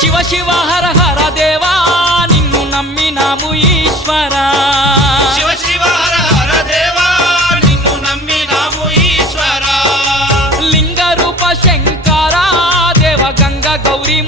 శివ శివ హర హర దేవా నిన్ను నమ్మినాము ఈశ్వరా శివ శివ హర హర దేవా నిన్ను నమ్మినాము ఈశ్వరా లింగ రూప శంకరా దేవ గంగ గౌరీ